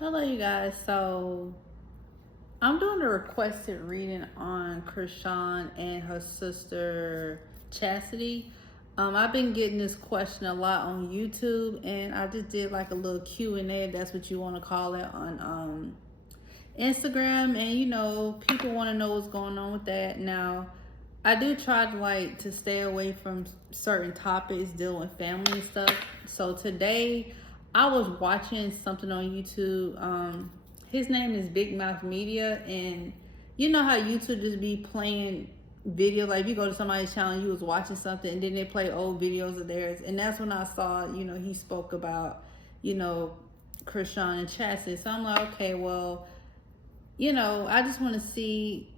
Hello, you guys. So I'm doing a requested reading on Chrisean and her sister Chasity. I've been getting this question a lot on YouTube, and I just did like a little Q&A, if that's what you want to call it, on Instagram. And people want to know what's going on with that. Now, I do try to stay away from certain topics dealing with family and stuff. So today I was watching something on YouTube. His name is Big Mouth Media, and you know how YouTube just be playing video, like if you go to somebody's channel and you was watching something and then they play old videos of theirs. And that's when I saw, he spoke about, you know, Chrisean and Chassis. So I'm like, okay, well, I just want to see,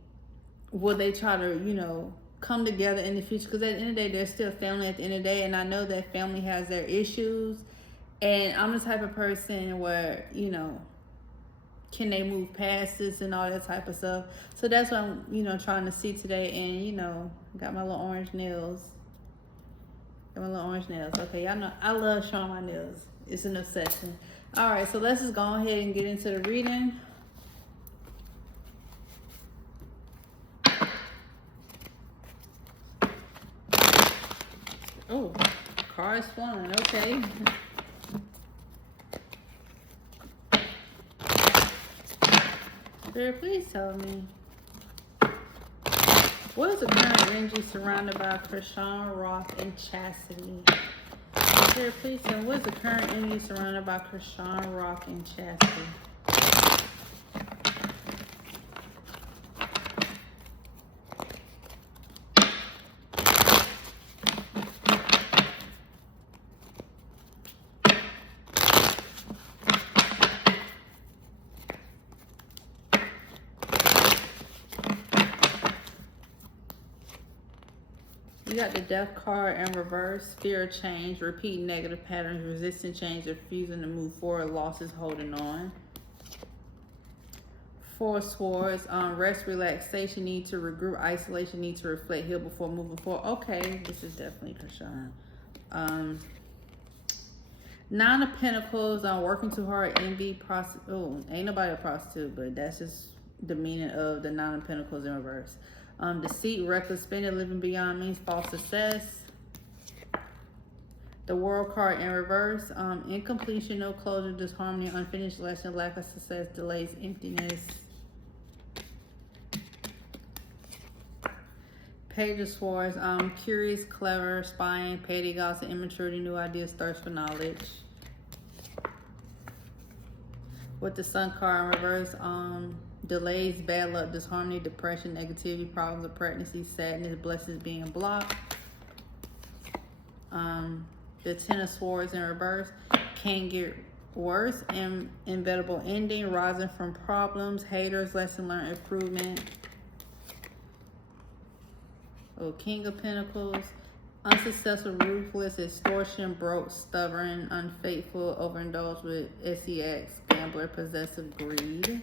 will they try to, come together in the future? Because at the end of the day, they're still family at the end of the day. And I know that family has their issues. And I'm the type of person where, can they move past this and all that type of stuff? So that's what I'm, trying to see today. And, got my little orange nails. Okay, y'all know I love showing my nails. It's an obsession. All right, so let's just go ahead and get into the reading. Oh, car is flying. Okay. Spirit, please tell me, what is the current energy surrounded by Chrisean Rock and Chasity? Spirit, please tell me, what is the current energy surrounded by Chrisean Rock and Chasity? You got the Death card in reverse. Fear of change, repeat negative patterns, resisting change, refusing to move forward, losses, holding on. Four Swords, rest, relaxation, need to regroup, isolation, need to reflect, heal before moving forward. Okay, this is definitely Chrisean. Nine of Pentacles, working too hard, envy, prostitute. Oh, ain't nobody a prostitute, but that's just the meaning of the Nine of Pentacles in reverse. Deceit, reckless spending, living beyond means, false success. The World card in reverse, incompletion, no closure, disharmony, unfinished lesson, lack of success, delays, emptiness. Page of Swords, curious, clever, spying, petty, gossip, immaturity, new ideas, thirst for knowledge. With the Sun card in reverse, delays, bad luck, disharmony, depression, negativity, problems of pregnancy, sadness, blessings being blocked. The Ten of Swords in reverse, can get worse, and inevitable ending, rising from problems, haters, lesson learned, improvement. Oh, King of Pentacles, unsuccessful, ruthless, extortion, broke, stubborn, unfaithful, overindulged with sex, gambler, possessive, greed.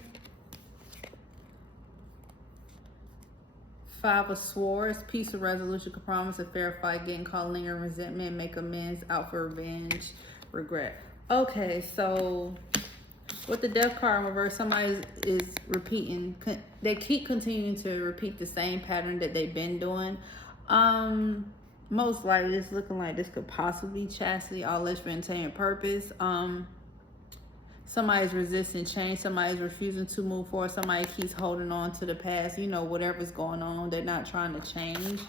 Five of Swords, peace, resolution, compromise, a fair fight, getting caught, lingering resentment, make amends, out for revenge, regret. Okay, so with the Death card in reverse, somebody is repeating. They keep continuing to repeat the same pattern that they've been doing. Most likely, it's looking like this could possibly be Chastity, all less for entertainment purpose. Somebody's resisting change. Somebody's refusing to move forward. Somebody keeps holding on to the past. Whatever's going on, they're not trying to change.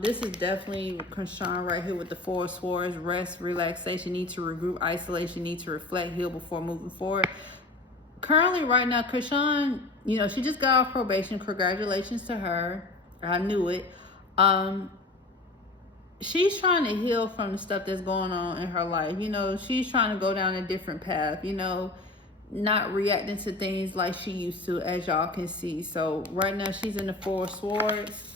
This is definitely Chrisean right here with the Four Swords. Rest, relaxation, need to regroup, isolation, need to reflect, heal before moving forward. Currently, right now, Chrisean, she just got off probation. Congratulations to her. I knew it. She's trying to heal from the stuff that's going on in her life. She's trying to go down a different path, not reacting to things like she used to, as y'all can see. So right now she's in the Four Swords.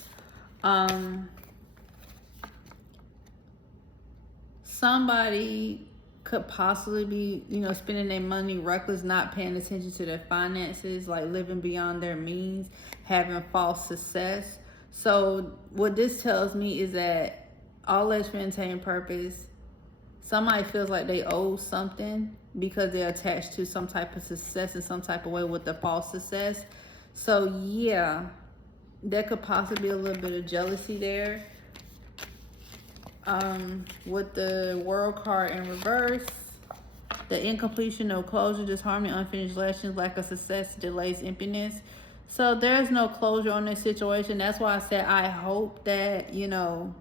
Somebody could possibly be, spending their money reckless, not paying attention to their finances, like living beyond their means, having false success. So what this tells me is that all that's for entertainment purpose, somebody feels like they owe something because they're attached to some type of success in some type of way with the false success. So yeah, there could possibly be a little bit of jealousy there. With the World card in reverse, the incompletion, no closure, disharmony, unfinished lessons, lack of success, delays, emptiness. So there's no closure on this situation. That's why I said I hope that, you know,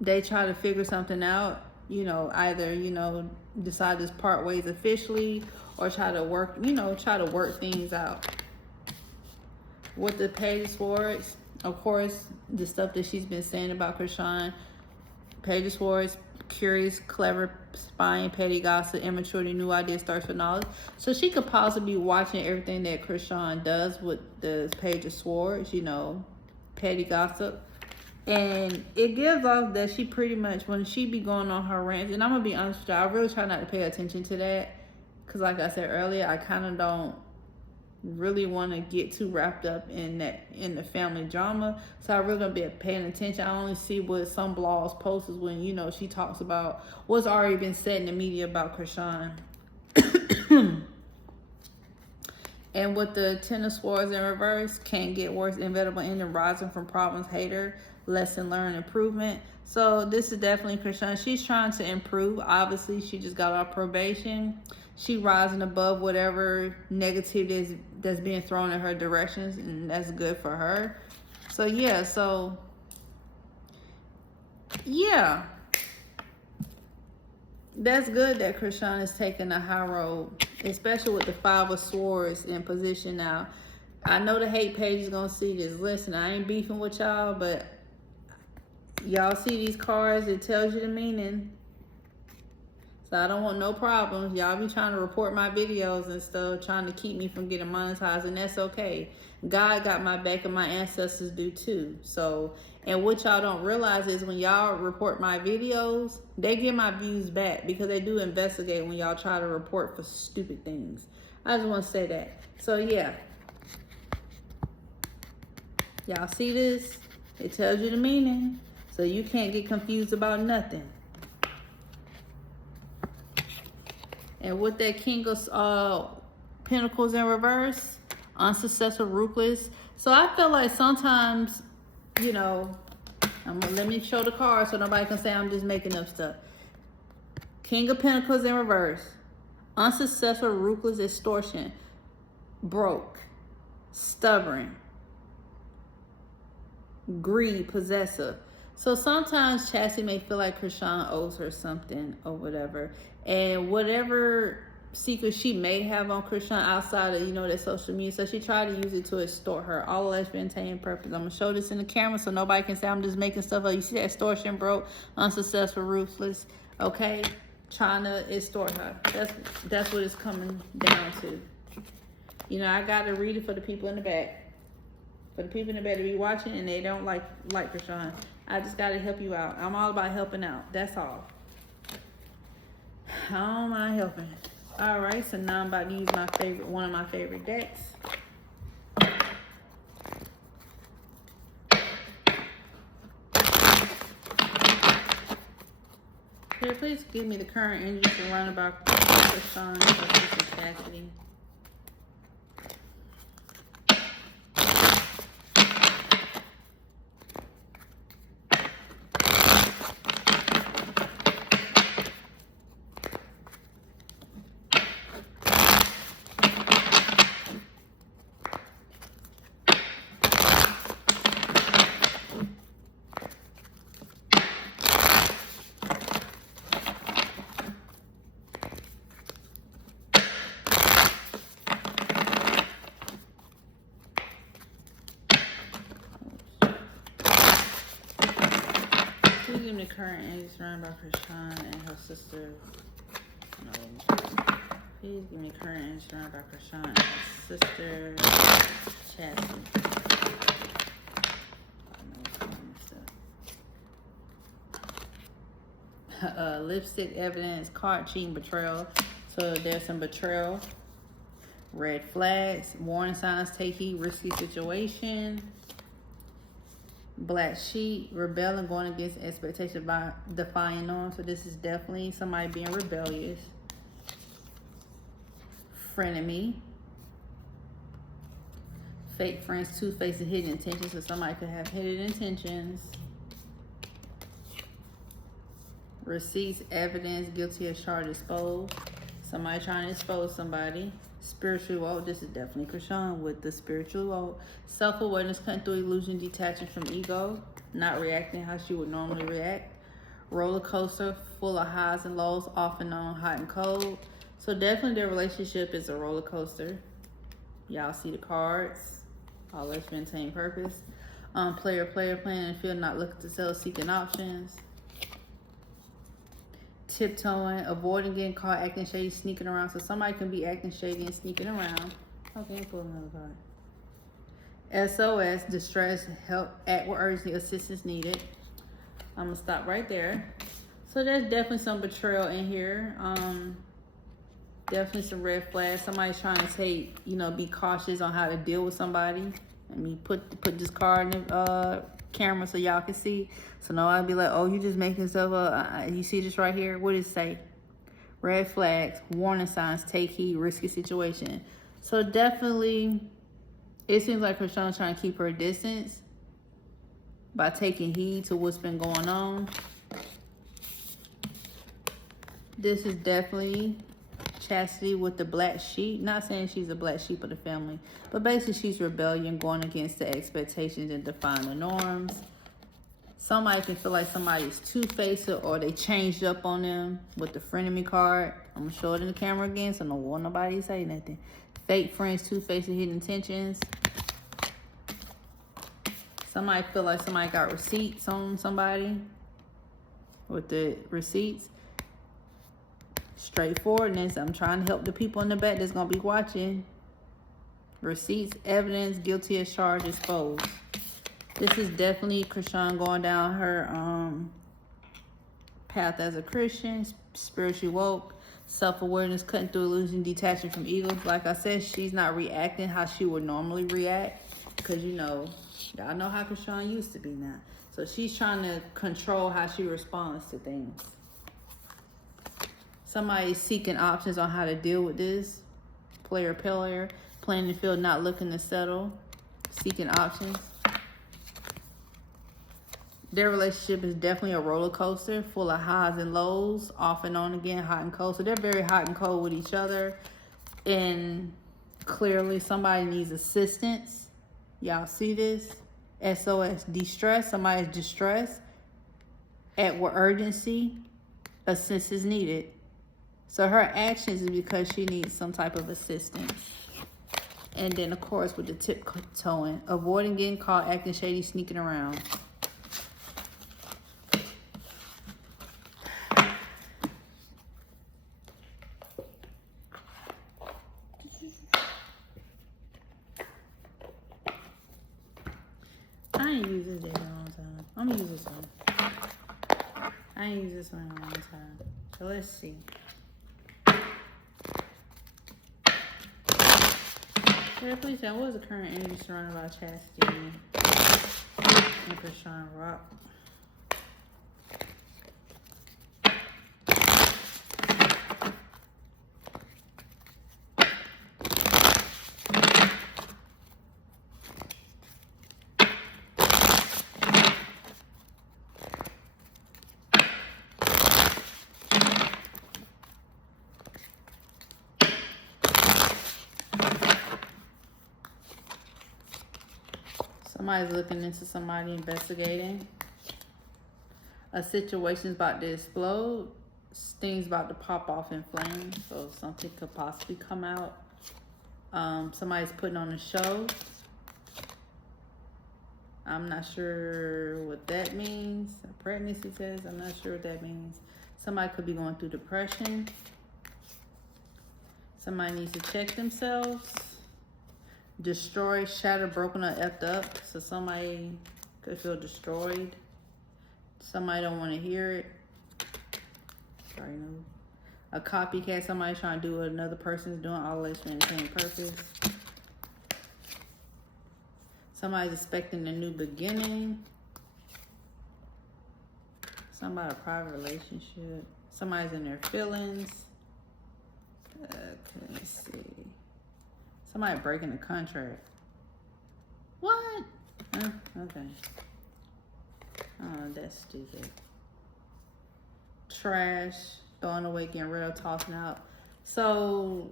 they try to figure something out, you know, either, you know, decide to part ways officially or try to work, you know, try to work things out. With the Page of Swords, of course, the stuff that she's been saying about Chrisean, Page of Swords, curious, clever, spying, petty gossip, immaturity, new ideas, thirst for knowledge. So she could possibly be watching everything that Chrisean does with the Page of Swords, you know, petty gossip. And it gives off that she pretty much, when she be going on her rants, and I'm going to be honest with you, I really try not to pay attention to that. Because like I said earlier, I kind of don't really want to get too wrapped up in that, in the family drama. So I really don't be paying attention. I only see what some blogs post is when, you know, she talks about what's already been said in the media about Chrisean. And with the Ten of Swords in reverse, can't get worse, inevitable ending, rising from problems, hater, lesson learned, improvement. So this is definitely Chrisean. She's trying to improve. Obviously, she just got off probation. She rising above whatever negativity that's being thrown in her directions, and that's good for her. So yeah, that's good that Chrisean is taking a high road, especially with the Five of Swords in position now. I know the hate page is gonna see this. Listen, I ain't beefing with y'all, but y'all see these cards, it tells you the meaning. So I don't want no problems. Y'all be trying to report my videos and stuff, trying to keep me from getting monetized, and that's okay. God got my back and my ancestors do too. So, and what y'all don't realize is when y'all report my videos, they get my views back because they do investigate when y'all try to report for stupid things. I just want to say that. So yeah. Y'all see this? It tells you the meaning. So you can't get confused about nothing. And with that King of Pentacles in reverse, unsuccessful, ruthless. So I feel like sometimes, you know, let me show the cards so nobody can say I'm just making up stuff. King of Pentacles in reverse, unsuccessful, ruthless, extortion, broke, stubborn, greed, possessive. So sometimes Chasity may feel like Chrisean owes her something or whatever. And whatever secret she may have on Chrisean outside of, you know, that social media, so she tried to use it to extort her. All of that's been taken purpose. I'm going to show this in the camera so nobody can say I'm just making stuff up. You see that extortion, broke, unsuccessful, ruthless, okay? Trying to extort her. That's what it's coming down to. You know, I got to read it for the people in the back. For the people in the back to be watching and they don't like Chrisean. I just got to help you out. I'm all about helping out. That's all. I don't mind helping. All right, so now I'm about to use one of my favorite decks. Here, please give me the current energy to run about Chrisean versus Chasity. Give me the current energy surrounded by Chrisean and her sister. No. Please give me the current energy surrounded by Chrisean and her sister, Chasity. Lipstick evidence, card cheating, betrayal. So there's some betrayal. Red flags, warning signs, take heed, risky situation. Black sheep, rebelling, going against expectations by defying norms. So this is definitely somebody being rebellious. Frenemy. Fake friends, two-faced, hidden intentions. So somebody could have hidden intentions. Receipts, evidence, guilty as charged, exposed. Somebody trying to expose somebody. Spiritual woke. This is definitely Chrisean with the spiritual woke. Self-awareness, cutting through illusion, detaching from ego, not reacting how she would normally react. Roller coaster, full of highs and lows, off and on, hot and cold. So definitely their relationship is a roller coaster. Y'all see the cards. Always maintain purpose. Player, playing and field, not looking to sell, seeking options. Tiptoeing, avoiding getting caught, acting shady, sneaking around. So somebody can be acting shady and sneaking around. Okay, I'll pull another card. SOS, distress, help, act with urgency, assistance needed. I'm gonna stop right there. So there's definitely some betrayal in here. Definitely some red flags. Somebody's trying to take, be cautious on how to deal with somebody. Let me put this card in the camera so y'all can see. So no, I'd be like, oh, you just making stuff up. You see this right here? What does it say? Red flags, warning signs, take heed, risky situation. So definitely, it seems like Chrisean's trying to keep her distance by taking heed to what's been going on. This is definitely Chasity with the black sheep. Not saying she's a black sheep of the family, but basically she's rebellion, going against the expectations and defying the norms. Somebody can feel like somebody's two-faced or they changed up on them with the frenemy card. I'm gonna show it in the camera again so no one nobody say nothing. Fake friends, two-faced, hidden intentions. Somebody feel like somebody got receipts on somebody with the receipts. Straightforwardness. I'm trying to help the people in the back that's gonna be watching. Receipts, evidence, guilty as charged, exposed. This is definitely Chrisean going down her path as a Christian, spiritually woke, self-awareness, cutting through illusion, detaching from ego. Like I said, she's not reacting how she would normally react, because y'all know how Chrisean used to be now. So she's trying to control how she responds to things. Somebody's seeking options on how to deal with this. Player, playing the field, not looking to settle, seeking options. Their relationship is definitely a roller coaster, full of highs and lows, off and on again, hot and cold. So they're very hot and cold with each other. And clearly somebody needs assistance. Y'all see this? SOS, distress. Somebody's distressed. Act with urgency. Assistance needed. So her actions is because she needs some type of assistance. And then, of course, with the tiptoeing, avoiding getting caught, acting shady, sneaking around. I ain't used this deck in a long time. I'm gonna use this one. I ain't used this one in a long time. So let's see. Yeah, please tell, what is the current energy surrounded by Chasity and Chrisean Rock? Somebody's looking into somebody, investigating. A situation's about to explode. Things about to pop off in flames. So something could possibly come out. Somebody's putting on a show. I'm not sure what that means. A pregnancy test, I'm not sure what that means. Somebody could be going through depression. Somebody needs to check themselves. Destroyed, shattered, broken, or effed up. So somebody could feel destroyed. Somebody don't want to hear it. Sorry, no. A copycat, somebody trying to do what another person's doing, always for the same purpose. Somebody's expecting a new beginning. Somebody, a private relationship. Somebody's in their feelings. Okay, let's see. Somebody breaking the contract. What? Okay. Oh, that's stupid. Trash. Going away, getting real, tossing out. So,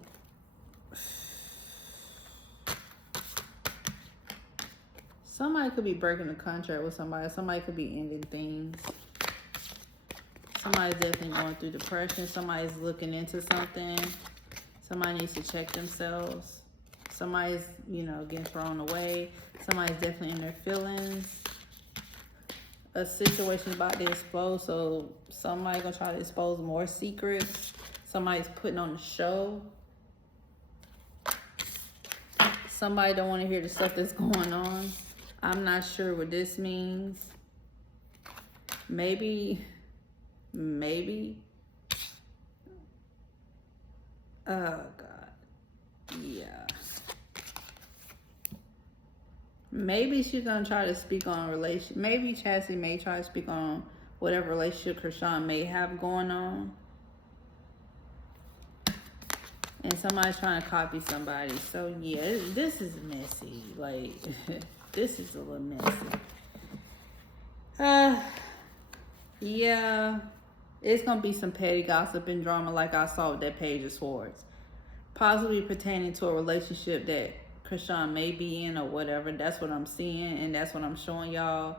somebody could be breaking the contract with somebody. Somebody could be ending things. Somebody's definitely going through depression. Somebody's looking into something. Somebody needs to check themselves. Somebody's, getting thrown away. Somebody's definitely in their feelings. A situation's about to explode, so somebody's gonna try to expose more secrets. Somebody's putting on a show. Somebody don't want to hear the stuff that's going on. I'm not sure what this means. Maybe. Oh, God. Yeah. Maybe she's going to try to speak on relationship. Maybe Chasity may try to speak on whatever relationship Chrisean may have going on. And somebody's trying to copy somebody. So, yeah, this is messy. Like, this is a little messy. Yeah. It's going to be some petty gossip and drama like I saw with that Page of Swords. Possibly pertaining to a relationship that Chrisean may be in or whatever. That's what I'm seeing and that's what I'm showing y'all.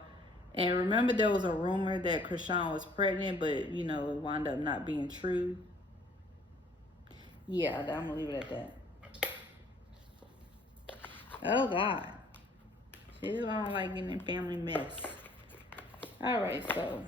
And remember, there was a rumor that Chrisean was pregnant, but, it wound up not being true. Yeah, I'm going to leave it at that. Oh, God. She just don't like getting in family mess. All right, so.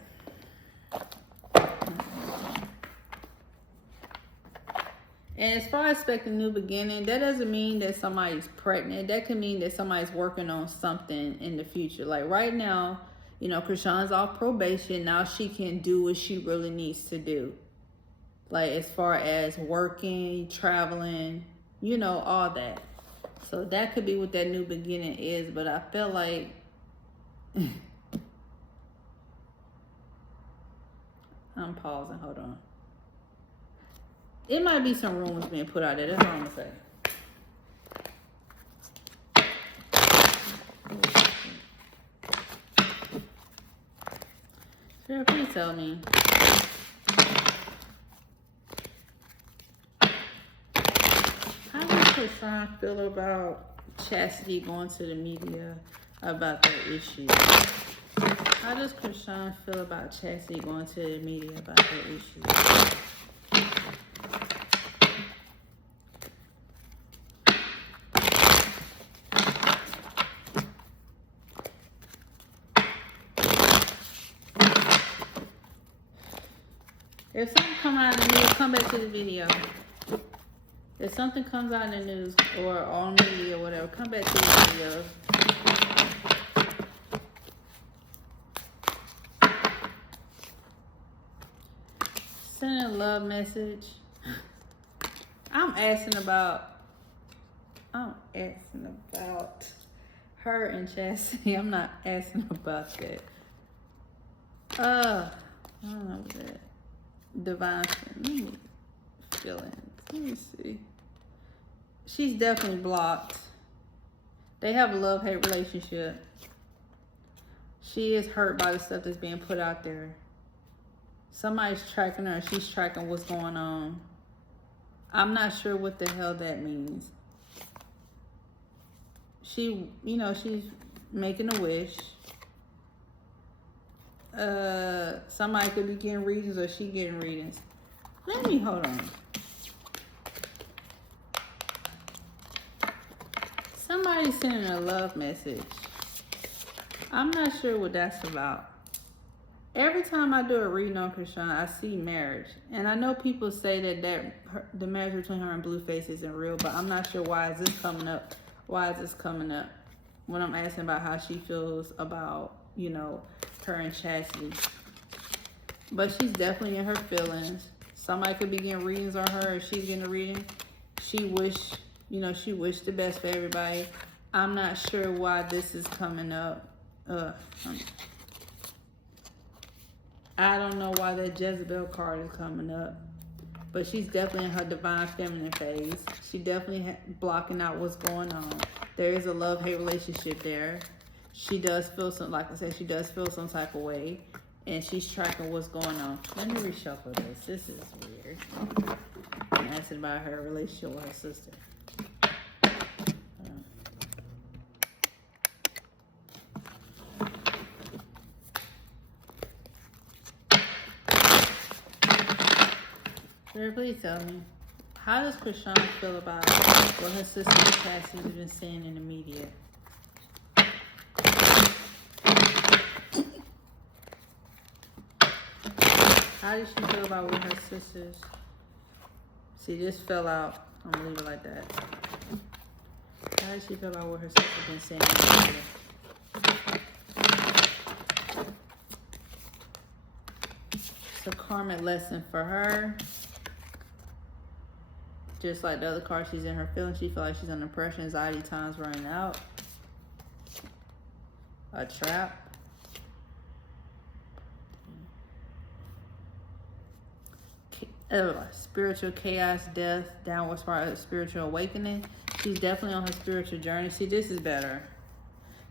And as far as expecting a new beginning, that doesn't mean that somebody's pregnant. That can mean that somebody's working on something in the future. Like right now, Chrisean's off probation. Now she can do what she really needs to do. Like as far as working, traveling, all that. So that could be what that new beginning is. But I feel like I'm pausing. Hold on. It might be some rumors being put out there. That's all I'm going to say. Sarah, please tell me. How does Chrisean feel about Chasity going to the media about their issue? How does Chrisean feel about Chasity going to the media about their issue? If something comes out in the news, come back to the video. If something comes out in the news or on media or whatever, come back to the video. Send a love message. I'm asking about her and Chasity. I'm not asking about that. I don't know what that. Divine feelings. Let me see. She's definitely blocked. They have a love-hate relationship. She is hurt by the stuff that's being put out there. Somebody's tracking her and she's tracking what's going on. I'm not sure what the hell that means. She's making a wish. Somebody could be getting readings or she getting readings. Hold on. Somebody's sending a love message. I'm not sure what that's about. Every time I do a reading on Chrisean, I see marriage. And I know people say that the marriage between her and Blueface isn't real, but I'm not sure why is this coming up. Why is this coming up when I'm asking about how she feels about, her and Chasity. But she's definitely in her feelings. Somebody could be getting readings on her if she's getting a reading. She wished the best for everybody. I'm not sure why this is coming up. I don't know why that Jezebel card is coming up. But she's definitely in her divine feminine phase. She definitely blocking out what's going on. There is a love-hate relationship there. She does feel some, like I said, she does feel some type of way. And she's tracking what's going on. Let me reshuffle this. This is weird. I'm asking about her relationship with her sister. Spirit, please tell me, how does Chrisean feel about what her sister Chasity has been saying in the media? How does she feel about what her sisters... See, this fell out. I'm going to leave it like that. How does she feel about what her sister has been saying in the media? It's a karmic lesson for her. Just like the other card, she's in her feelings. She feels like she's under pressure, anxiety, time's running out. A trap. Spiritual chaos, death, downward spiral, spiritual awakening. She's definitely on her spiritual journey. See, this is better.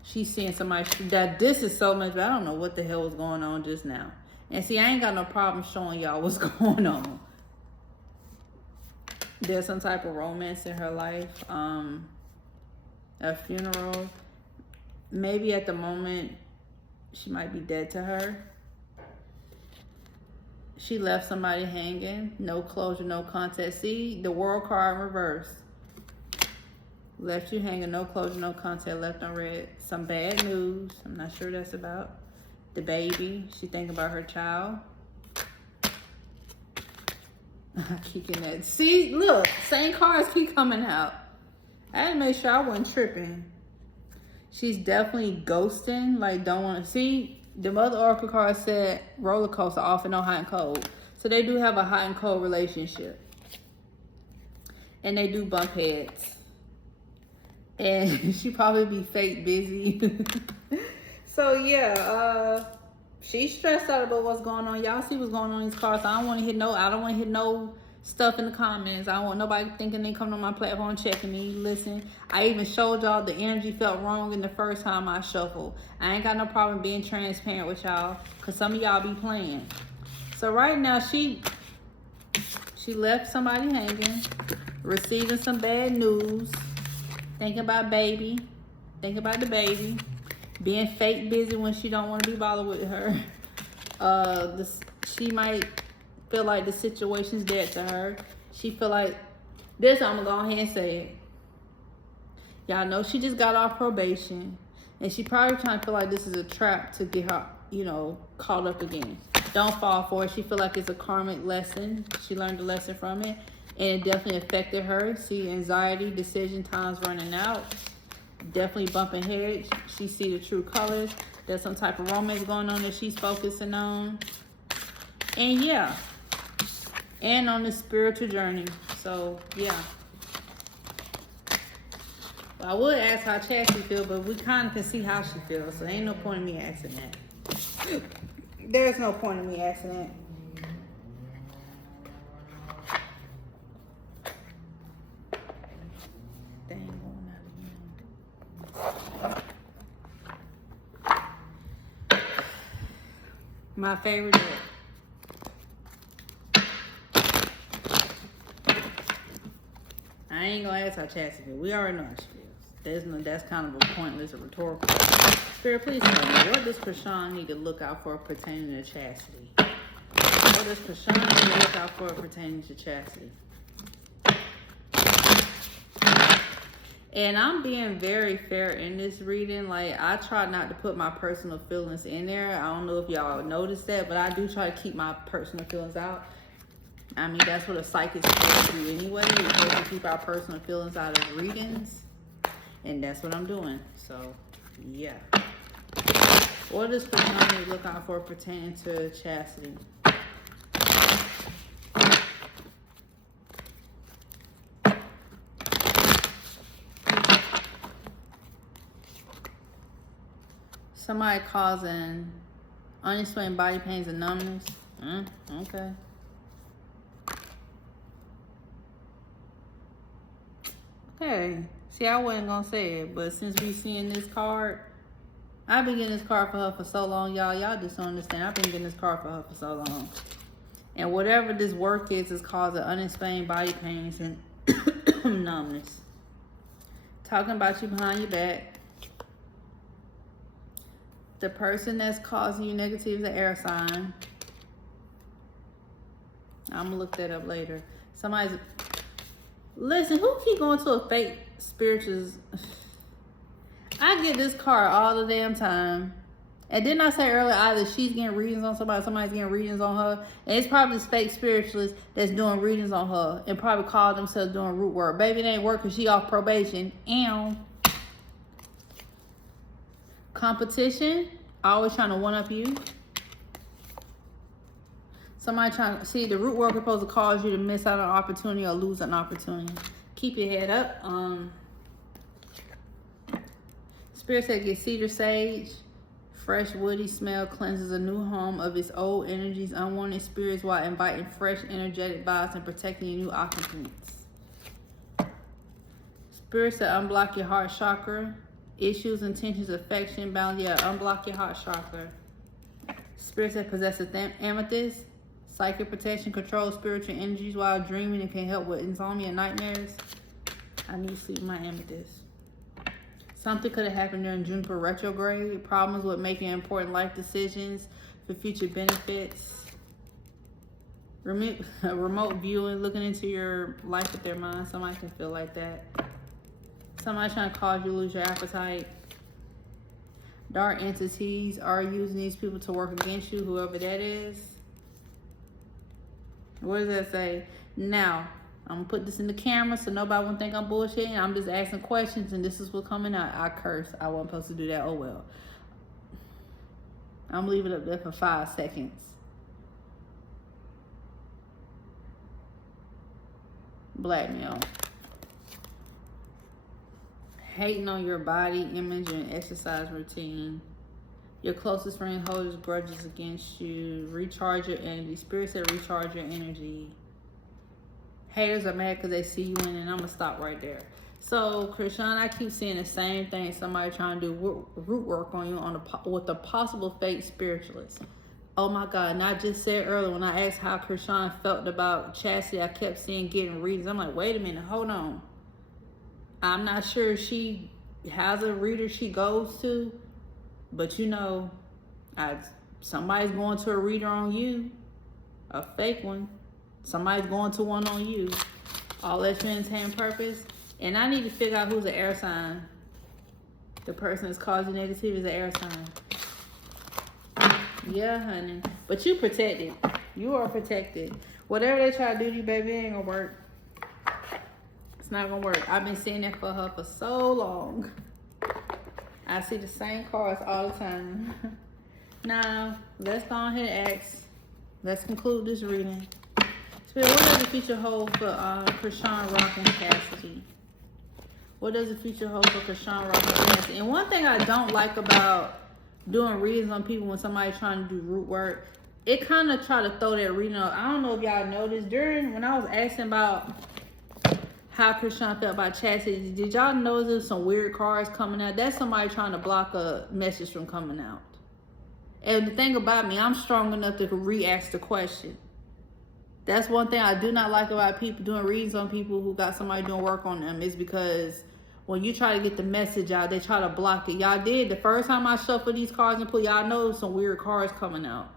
She's seeing somebody that this is so much, but I don't know what the hell was going on just now. And see, I ain't got no problem showing y'all what's going on. There's some type of romance in her life. A funeral. Maybe at the moment, she might be dead to her. She left somebody hanging. No closure, no contact. See, the world card in reverse. Left you hanging, no closure, no contact, left unread. Some bad news. I'm not sure what that's about. The baby. She thinking about her child. I keep getting that. See, look, same cards keep coming out. I had to make sure I wasn't tripping. She's definitely ghosting, like don't want to see. The other oracle card said roller coaster, off and on, hot and cold. So they do have a hot and cold relationship, and they do bump heads. And she probably be fake busy. So yeah, she's stressed out about what's going on. Y'all see what's going on in these cards. I don't want to hit no stuff in the comments. I don't want nobody thinking they come on my platform checking me. Listen, I even showed y'all the energy felt wrong in the first time I shuffled. I ain't got no problem being transparent with y'all, because some of y'all be playing. So right now, she left somebody hanging, receiving some bad news, thinking about baby, thinking about the baby, being fake busy when she don't want to be bothered with her. She might feel like the situation's dead to her. She feel like this. I'm gonna go ahead and say it. Y'all know she just got off probation, and she probably trying to feel like this is a trap to get her, caught up again. Don't fall for it. She feel like it's a karmic lesson. She learned a lesson from it, and it definitely affected her. See, anxiety, decision times running out. Definitely bumping heads. She see the true colors. There's some type of romance going on that she's focusing on. And yeah. And on the spiritual journey. So yeah. Well, I would ask how Chasity feels, but we kind of can see how she feels. So there ain't no point in me asking that. There's no point in me asking that. My favorite deck. I ain't gonna ask how Chasity feels. We already know how she feels. That's kind of a pointless or rhetorical. Spirit, please tell me, what does Chrisean need to look out for pertaining to Chasity? What does Chrisean need to look out for pertaining to Chasity? And I'm being very fair in this reading. Like, I try not to put my personal feelings in there. I don't know if y'all noticed that, but I do try to keep my personal feelings out. I mean, that's what a psychic's supposed to do anyway. We're supposed to keep our personal feelings out of readings. And that's what I'm doing. So, yeah. What does Chrisean need to look out for pertaining to Chasity? Somebody causing Unexplained body pains and numbness. Okay. Okay. See, I wasn't gonna say it, but since we seeing this card, I've been getting this card for her for so long, y'all. Y'all just don't understand. I've been getting this card for her for so long. And whatever this work is causing unexplained body pains and numbness. Talking about you behind your back. The person that's causing you negative is an air sign. I'm gonna look that up later. Somebody's... Listen, who keep going to a fake spiritualist? I get this card all the damn time. And didn't I say earlier either she's getting readings on somebody, somebody's getting readings on her, and it's probably this fake spiritualist that's doing readings on her and probably call themselves doing root work. Baby, it ain't working. She off probation. Ew. Competition, always trying to one up you. Somebody trying to see the root work is supposed to cause you to miss out on an opportunity or lose an opportunity. Keep your head up. Spirit said get cedar sage. Fresh woody smell cleanses a new home of its old energies, unwanted spirits, while inviting fresh energetic vibes and protecting your new occupants. Spirit said unblock your heart chakra. Issues, intentions, affection, bound. Yeah, unblock your heart chakra. Spirit said possess amethyst. Psychic protection, control spiritual energies while dreaming and can help with insomnia and nightmares. I need to sleep my amethyst. Something could have happened during Juniper retrograde. Problems with making important life decisions for future benefits. Remote viewing, looking into your life with their mind. Somebody can feel like that. Somebody trying to cause you to lose your appetite. Dark entities are using these people to work against you, whoever that is. What does that say? Now, I'm going to put this in the camera so nobody won't think I'm bullshitting. I'm just asking questions and this is what's coming out. I curse. I wasn't supposed to do that. Oh, well. I'm leaving it up there for 5 seconds. Blackmail. Hating on your body, image, and exercise routine. Your closest friend holds grudges against you. Recharge your energy. Spirit said recharge your energy. Haters are mad because they see you winning. I'm going to stop right there. So, Chrisean, I keep seeing the same thing. Somebody trying to do root work on you with a possible fake spiritualist. Oh my God. And I just said earlier when I asked how Chrisean felt about Chasity, I kept seeing getting readings. I'm like, wait a minute. Hold on. I'm not sure she has a reader she goes to. But you know, somebody's going to a reader on you. A fake one. Somebody's going to one on you. All that for intent purpose. And I need to figure out who's an air sign. The person that's causing negativity is an air sign. Yeah, honey. But you protected. You are protected. Whatever they try to do to you, baby, it ain't gonna work. It's not gonna work. I've been seeing that for her for so long. I see the same cards all the time. Now, let's go ahead and ask. Let's conclude this reading. Spirit, what does the future hold for Chrisean Rock and Chasity? What does the future hold for Chrisean Rock and Chasity? And one thing I don't like about doing readings on people when somebody's trying to do root work, it kind of try to throw that reading up. I don't know if y'all noticed, when I was asking about how Chrisean felt about Chasity, did y'all notice there's some weird cards coming out? That's somebody trying to block a message from coming out. And the thing about me, I'm strong enough to re-ask the question. That's one thing I do not like about people doing readings on people who got somebody doing work on them, is because when you try to get the message out, they try to block it. Y'all did. The first time I shuffled these cards and put, y'all know some weird cards coming out.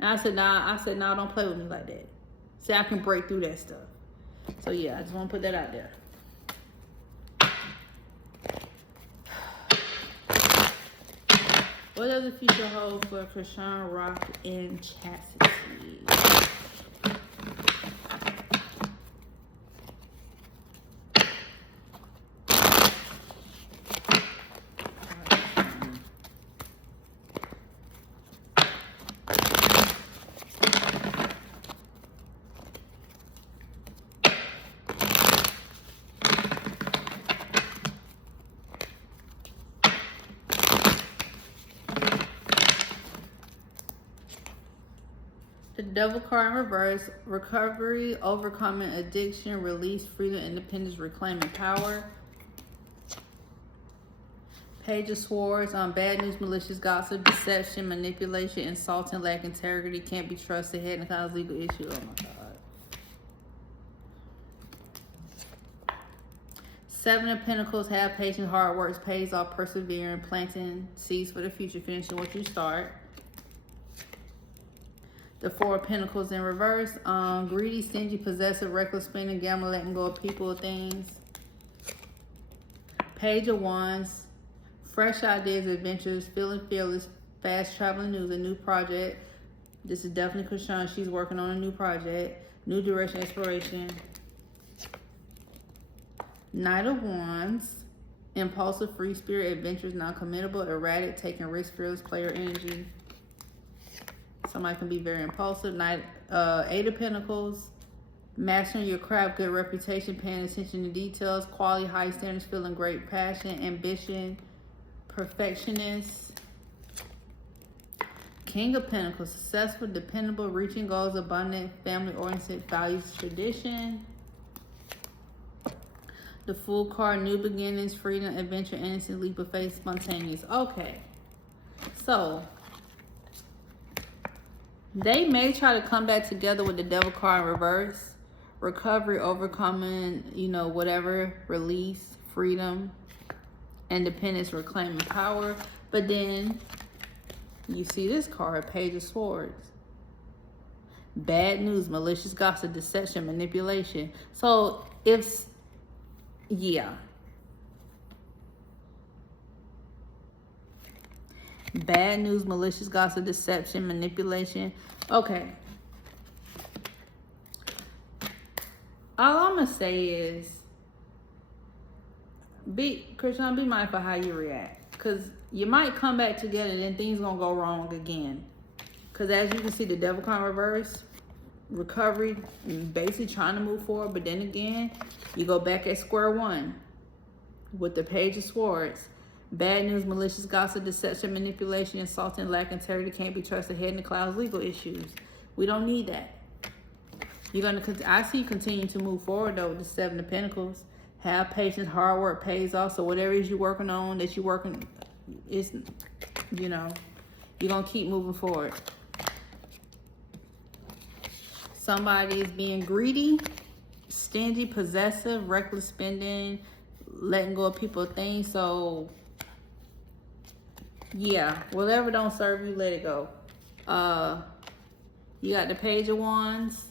And I said, nah, don't play with me like that. See, I can break through that stuff. So yeah, I just want to put that out there. What does the future hold for Chrisean Rock and Chasity? Devil card in reverse. Recovery, overcoming addiction, release, freedom, independence, reclaiming power. Page of Swords. Bad news, malicious gossip, deception, manipulation, insulting, lack integrity, can't be trusted, head and cause legal issue. Oh my God. Seven of Pentacles. Have patience, hard work pays off, persevering, planting seeds for the future, finishing what you start. The Four of Pentacles in reverse. Greedy, stingy, possessive, reckless spending, gambling, letting go of people or things. Page of Wands. Fresh ideas, adventures, feeling fearless, fast traveling news, a new project. This is definitely Chrisean. She's working on a new project. New direction, exploration. Knight of Wands. Impulsive, free spirit, adventures, non-committable, erratic, taking risks, fearless, player energy. Somebody can be very impulsive. Eight of Pentacles. Mastering your craft, good reputation, paying attention to details, quality, high standards, feeling great passion, ambition, perfectionist. King of Pentacles. Successful, dependable, reaching goals, abundant, family-oriented, values, tradition. The Fool card. New beginnings, freedom, adventure, innocent, leap of faith, spontaneous. Okay. So they may try to come back together with the Devil card in reverse. Recovery, overcoming, whatever, release, freedom, independence, reclaiming power. But then you see this card, Page of Swords. Bad news, malicious gossip, deception, manipulation. So yeah. Bad news, malicious gossip, deception, manipulation. Okay. All I'm going to say is, Chrisean, be mindful how you react. Because you might come back together and then things going to go wrong again. Because as you can see, the Devil card reverse, recovery, basically trying to move forward. But then again, you go back at square one with the Page of Swords. Bad news, malicious gossip, deception, manipulation, insulting, lack integrity, can't be trusted, head in the clouds, legal issues. We don't need that. I see you continue to move forward though with the Seven of Pentacles. Have patience, hard work pays off. So whatever it is you're working on, it's, you're gonna keep moving forward. Somebody is being greedy, stingy, possessive, reckless spending, letting go of people, things. So yeah, whatever don't serve you, let it go. You got the Page of Wands.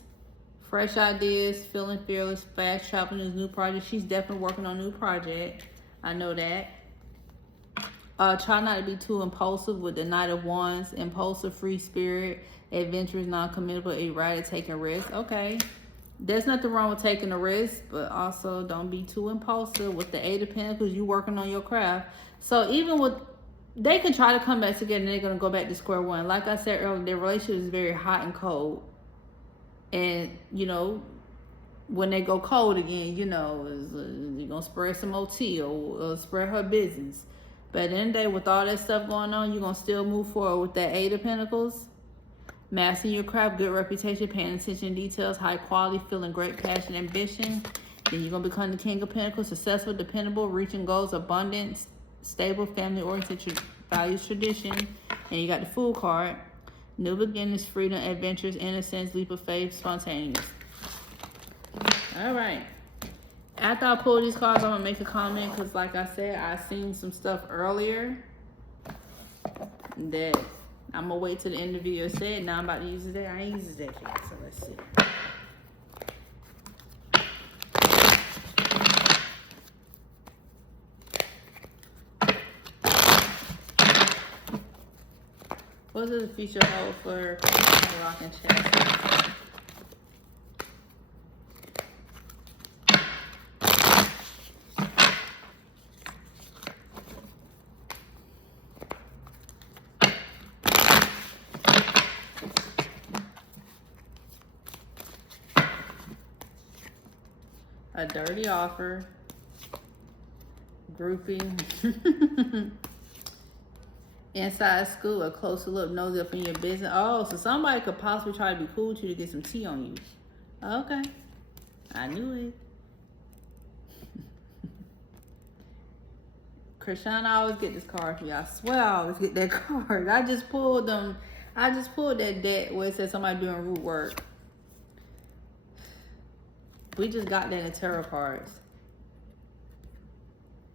Fresh ideas, feeling fearless, fast traveling, new project. She's definitely working on a new project. I know that. Try not to be too impulsive with the Knight of Wands. Impulsive, free spirit, adventurous, non-committable, erratic, taking risks. Okay. There's nothing wrong with taking a risk, but also don't be too impulsive. With the Eight of Pentacles, you working on your craft. So even with, they can try to come back together and they're going to go back to square one. Like I said earlier, their relationship is very hot and cold. And, when they go cold again, you're going to spread some OT or spread her business. But at the end of the day, with all that stuff going on, you're going to still move forward with that Eight of Pentacles. Mastering your craft, good reputation, paying attention to details, high quality, feeling great passion, ambition. Then you're going to become the King of Pentacles, successful, dependable, reaching goals, abundance, stable, family-oriented, values, tradition. And you got the Fool card. New beginnings, freedom, adventures, innocence, leap of faith, spontaneous. All right. After I pull these cards, I'm going to make a comment because, like I said, I seen some stuff earlier that I'm going to wait till the end of the video said. Now I'm about to use it there. I ain't used it yet. So let's see. What does the future hold for Chrisean Rock and Chasity? A dirty offer, grouping, Inside school, a closer look, nose up in your business. Oh, so somebody could possibly try to be cool with you to get some tea on you. Okay. I knew it. Chrisean, I always get this card for you. I swear I always get that card. I just pulled that deck where it said somebody doing root work. We just got that in the tarot cards.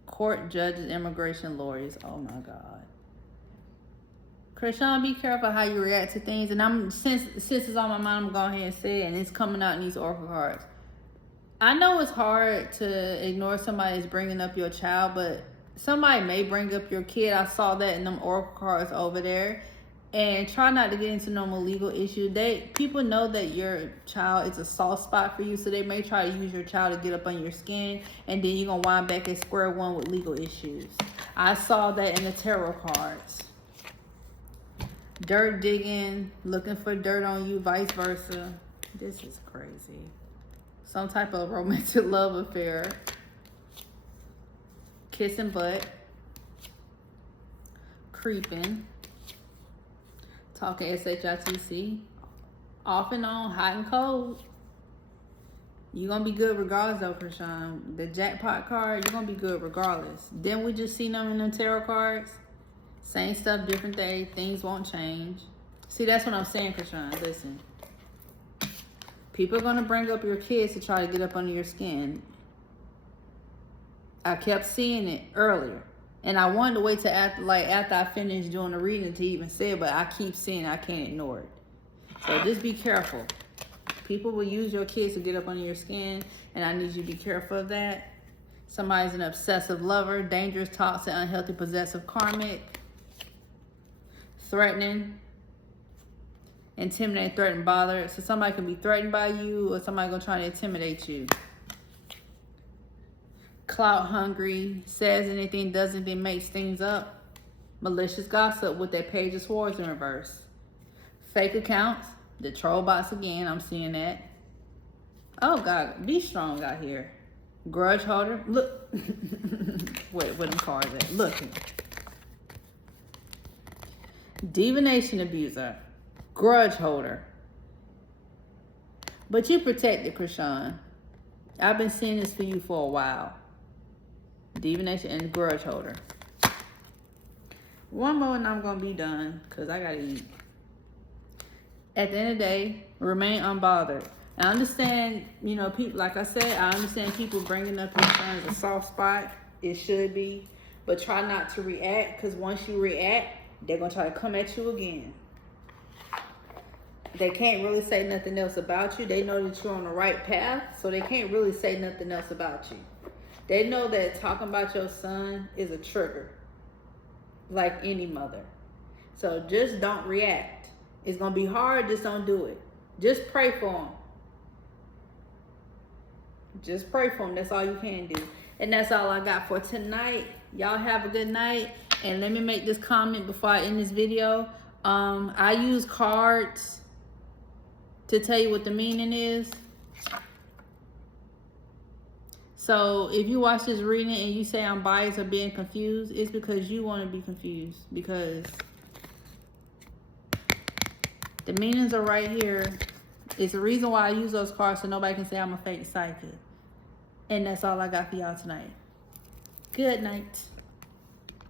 Court, judges, immigration, lawyers. Oh my God. Chrisean, be careful how you react to things. And since it's on my mind, I'm going ahead and say it, and it's coming out in these oracle cards. I know it's hard to ignore somebody that's bringing up your child, but somebody may bring up your kid. I saw that in them oracle cards over there. And try not to get into normal legal issues. People know that your child is a soft spot for you, so they may try to use your child to get up on your skin, and then you're going to wind back at square one with legal issues. I saw that in the tarot cards. Dirt digging, looking for dirt on you, vice versa. This is crazy. Some type of romantic love affair. Kissing butt. Creeping. Talking SHITC. Off and on, hot and cold. You're going to be good regardless though, Chrisean. The jackpot card, you're going to be good regardless. Then we just seen them in them tarot cards. Same stuff, different day. Things won't change. See, that's what I'm saying, Chrisean. Listen. People are going to bring up your kids to try to get up under your skin. I kept seeing it earlier. And I wanted to wait till after I finished doing the reading to even say it, but I keep seeing it. I can't ignore it. So just be careful. People will use your kids to get up under your skin, and I need you to be careful of that. Somebody's an obsessive lover, dangerous, toxic, unhealthy, possessive, karmic, threatening, intimidate, threaten, bother. So somebody can be threatened by you, or somebody gonna try to intimidate you. Clout hungry, says anything, does anything, makes things up. Malicious gossip with that page of swords in reverse. Fake accounts, the troll box again, I'm seeing that. Oh God, be strong out here. Grudge holder, look. Wait, what them cards at? Looking. Divination abuser, grudge holder. But you protected, Chrisean. I've been seeing this for you for a while. Divination and grudge holder. One more and I'm going to be done because I got to eat. At the end of the day, remain unbothered. I understand, you know, people, like I said, I understand people bringing up your son as a soft spot. It should be. But try not to react, because once you react, they're going to try to come at you again. They can't really say nothing else about you. They know that you're on the right path, so they can't really say nothing else about you. They know that talking about your son is a trigger, like any mother. So just don't react. It's going to be hard, just don't do it. Just pray for them. Just pray for them. That's all you can do. And that's all I got for tonight. Y'all have a good night. And let me make this comment before I end this video. I use cards to tell you what the meaning is. So if you watch this reading and you say I'm biased or being confused, it's because you want to be confused. Because the meanings are right here. It's the reason why I use those cards so nobody can say I'm a fake psychic. And that's all I got for y'all tonight. Good night.